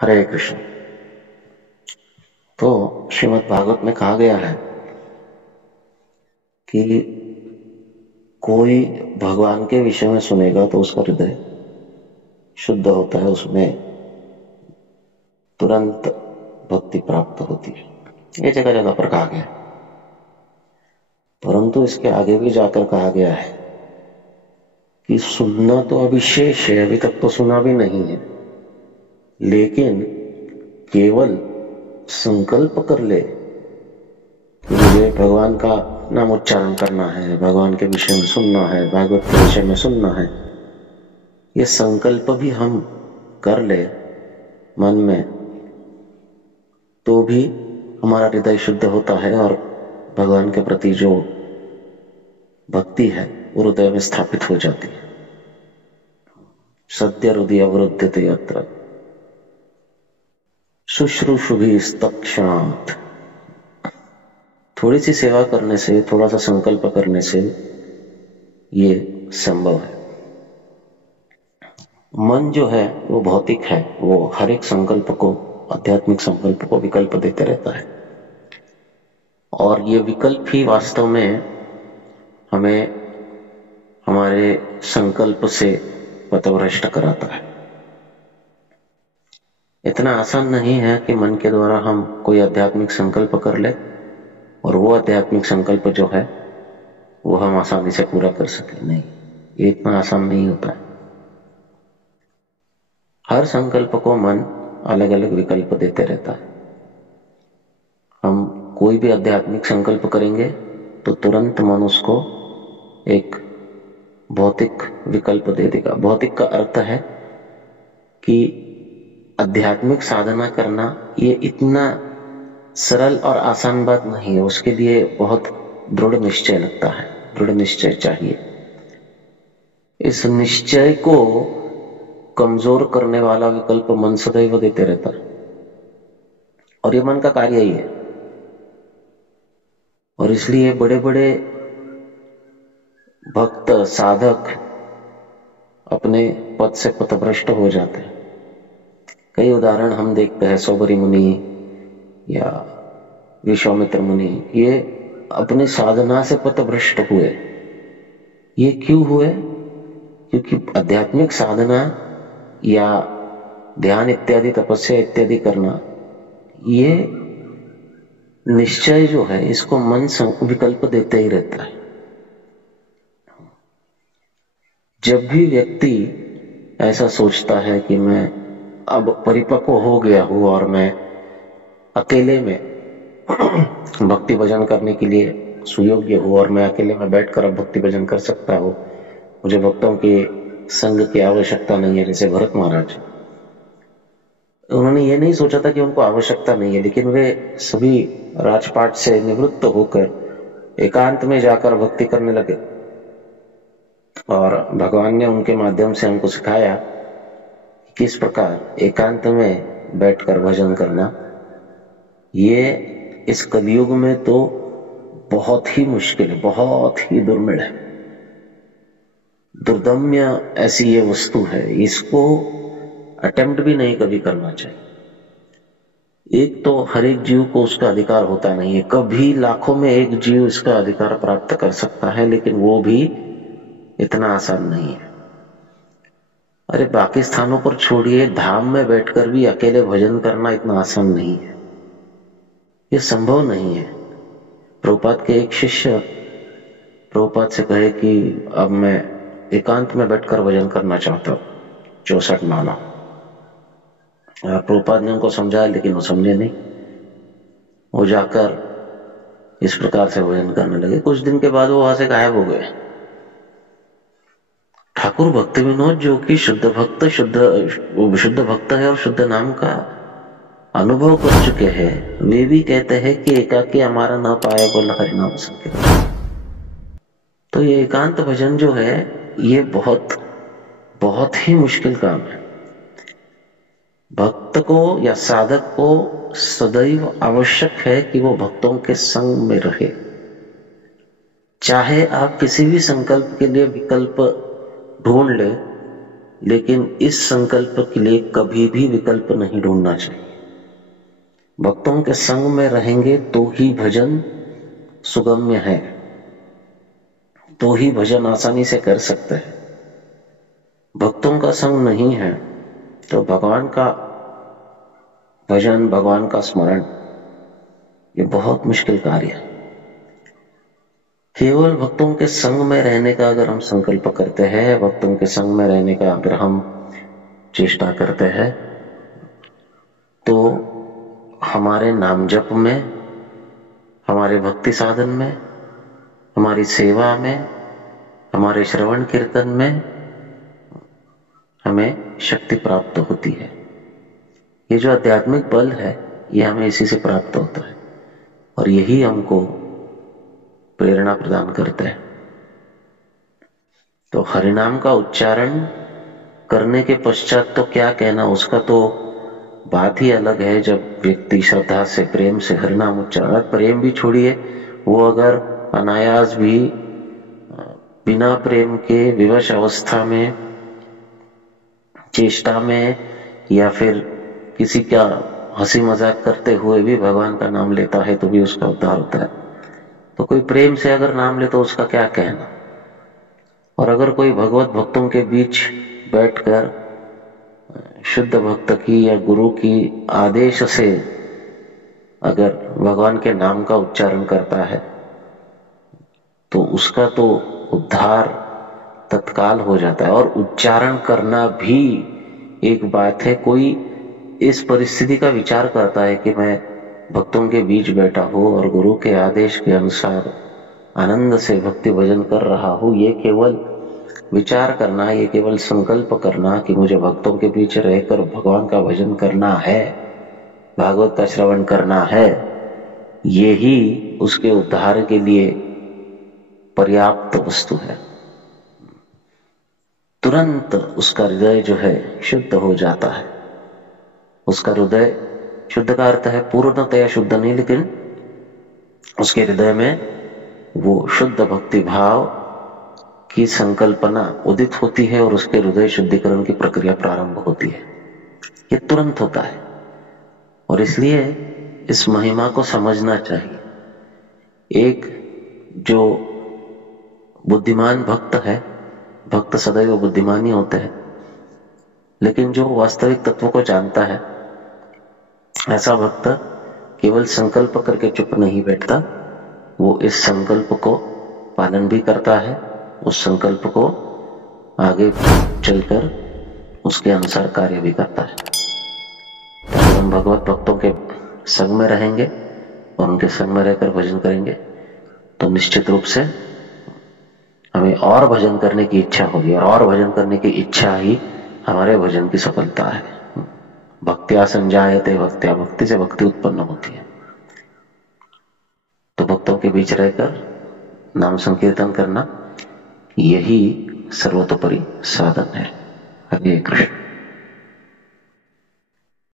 हरे कृष्ण। तो श्रीमद् भागवत में कहा गया है कि कोई भगवान के विषय में सुनेगा तो उसका हृदय शुद्ध होता है, उसमें तुरंत भक्ति प्राप्त होती है। ये जगह जगह पर कहा गया है, परंतु इसके आगे भी जाकर कहा गया है कि सुनना तो अभी शेष है, अभी तक तो सुना भी नहीं है, लेकिन केवल संकल्प कर ले कि मुझे भगवान का नाम उच्चारण करना है, भगवान के विषय में सुनना है, भागवत के विषय में सुनना है, ये संकल्प भी हम कर ले मन में तो भी हमारा हृदय शुद्ध होता है और भगवान के प्रति जो भक्ति है वो हृदय में स्थापित हो जाती है। सत्य हृदय अवरुद्धते यत्र शुश्रूषुभिस्तत्क्षणात्। थोड़ी सी सेवा करने से, थोड़ा सा संकल्प करने से ये संभव है। मन जो है वो भौतिक है, वो हर एक संकल्प को, आध्यात्मिक संकल्प को विकल्प देते रहता है और ये विकल्प ही वास्तव में हमें हमारे संकल्प से पथभ्रष्ट कराता है। इतना आसान नहीं है कि मन के द्वारा हम कोई आध्यात्मिक संकल्प कर ले और वो आध्यात्मिक संकल्प जो है वो हम आसानी से पूरा कर सके। नहीं, ये इतना आसान नहीं होता है। हर संकल्प को मन अलग अलग विकल्प देते रहता है। हम कोई भी आध्यात्मिक संकल्प करेंगे तो तुरंत मन उसको एक भौतिक विकल्प दे देगा। भौतिक का अर्थ है कि आध्यात्मिक साधना करना ये इतना सरल और आसान बात नहीं है, उसके लिए बहुत दृढ़ निश्चय लगता है, दृढ़ निश्चय चाहिए। इस निश्चय को कमजोर करने वाला विकल्प मन सदैव देते रहता है और ये मन का कार्य ही है। और इसलिए बड़े बड़े भक्त साधक अपने पद से पथभ्रष्ट हो जाते हैं। कई उदाहरण हम देखते हैं, सौबरी मुनि या विश्वामित्र मुनि, ये अपनी साधना से पथभ्रष्ट हुए। ये क्यों हुए? क्योंकि आध्यात्मिक साधना या ध्यान इत्यादि, तपस्या इत्यादि करना, ये निश्चय जो है इसको मन विकल्प देते ही रहता है। जब भी व्यक्ति ऐसा सोचता है कि मैं अब परिपक्व हो गया हूं और मैं अकेले में भक्ति भजन करने के लिए सुयोग्य हूं और मैं अकेले में बैठकर अब भक्ति भजन कर सकता हूं, मुझे भक्तों के संग की आवश्यकता नहीं है, जैसे भरत महाराज, उन्होंने ये नहीं सोचा था कि उनको आवश्यकता नहीं है, लेकिन वे सभी राजपाट से निवृत्त होकर एकांत में जाकर भक्ति करने लगे और भगवान ने उनके माध्यम से हमको सिखाया किस प्रकार एकांत में बैठकर भजन करना। ये इस कलयुग में तो बहुत ही मुश्किल है, बहुत ही दुर्मिळ है, दुर्दम्य ऐसी ये वस्तु है, इसको अटेम्प्ट भी नहीं कभी करना चाहिए। एक तो हर एक जीव को उसका अधिकार होता नहीं है, कभी लाखों में एक जीव इसका अधिकार प्राप्त कर सकता है, लेकिन वो भी इतना आसान नहीं है। अरे बाकी स्थानों पर छोड़िए, धाम में बैठकर भी अकेले भजन करना इतना आसान नहीं है, ये संभव नहीं है। प्रभुपाद के एक शिष्य प्रभुपाद से कहे कि अब मैं एकांत में बैठकर भजन करना चाहता हूं 64 माला। प्रभुपाद ने उनको समझाया, लेकिन वो समझे नहीं। वो जाकर इस प्रकार से भजन करने लगे। कुछ दिन के बाद वो वहां से गायब हो गए। ठाकुर भक्ति विनोद, जो कि शुद्ध भक्त है और शुद्ध नाम का अनुभव कर चुके हैं, वे भी कहते हैं कि एकाकी हमारा ना पाए बोला हरिनाम संकीर्तन। तो ये एकांत भजन जो है ये बहुत बहुत ही मुश्किल काम है। भक्त को या साधक को सदैव आवश्यक है कि वो भक्तों के संग में रहे। चाहे आप किसी भी संकल्प के लिए विकल्प ढूंढ ले, लेकिन इस संकल्प के लिए कभी भी विकल्प नहीं ढूंढना चाहिए। भक्तों के संग में रहेंगे तो ही भजन सुगम्य है, तो ही भजन आसानी से कर सकते हैं। भक्तों का संग नहीं है तो भगवान का भजन, भगवान का स्मरण ये बहुत मुश्किल कार्य है। केवल भक्तों के संग में रहने का अगर हम संकल्प करते हैं, भक्तों के संग में रहने का अगर हम चेष्टा करते हैं, तो हमारे नाम जप में, हमारे भक्ति साधन में, हमारी सेवा में, हमारे श्रवण कीर्तन में हमें शक्ति प्राप्त होती है। ये जो आध्यात्मिक बल है ये हमें इसी से प्राप्त होता है और यही हमको प्रेरणा प्रदान करता है। तो हरिनाम का उच्चारण करने के पश्चात तो क्या कहना, उसका तो बात ही अलग है। जब व्यक्ति श्रद्धा से, प्रेम से हरिनाम उच्चारण, प्रेम भी छोड़िए, वो अगर अनायास भी बिना प्रेम के विवश अवस्था में, चेष्टा में या फिर किसी का हंसी मजाक करते हुए भी भगवान का नाम लेता है तो भी उसका उद्धार होता है। तो कोई प्रेम से अगर नाम ले तो उसका क्या कहना। और अगर कोई भगवत भक्तों के बीच बैठकर शुद्ध भक्त की या गुरु की आदेश से अगर भगवान के नाम का उच्चारण करता है तो उसका तो उद्धार तत्काल हो जाता है। और उच्चारण करना भी एक बात है। कोई इस परिस्थिति का विचार करता है कि मैं भक्तों के बीच बैठा हूं और गुरु के आदेश के अनुसार आनंद से भक्ति भजन कर रहा हूं, ये केवल विचार करना, ये केवल संकल्प करना कि मुझे भक्तों के बीच रहकर भगवान का भजन करना है, भागवत का श्रवण करना है, ये ही उसके उद्धार के लिए पर्याप्त वस्तु है। तुरंत उसका हृदय जो है शुद्ध हो जाता है। उसका हृदय, शुद्ध का अर्थ है पूर्णतया शुद्ध नहीं, लेकिन उसके हृदय में वो शुद्ध भक्ति भाव की संकल्पना उदित होती है और उसके हृदय शुद्धिकरण की प्रक्रिया प्रारंभ होती है। ये तुरंत होता है और इसलिए इस महिमा को समझना चाहिए। एक जो बुद्धिमान भक्त है, भक्त सदैव बुद्धिमान ही होते हैं, लेकिन जो वास्तविक तत्व को जानता है, ऐसा भक्त केवल संकल्प करके चुप नहीं बैठता, वो इस संकल्प को पालन भी करता है, उस संकल्प को आगे चलकर उसके अनुसार कार्य भी करता है। तो हम भगवत भक्तों के संग में रहेंगे और उनके संग में रहकर भजन करेंगे तो निश्चित रूप से हमें और भजन करने की इच्छा होगी और भजन करने की इच्छा ही हमारे भजन की सफलता है। भक्त्या संजायते भक्त्या, भक्ति से भक्ति उत्पन्न होती है। तो भक्तों के बीच रहकर नाम संकीर्तन करना यही सर्वतोपरि साधन है। हरे कृष्ण।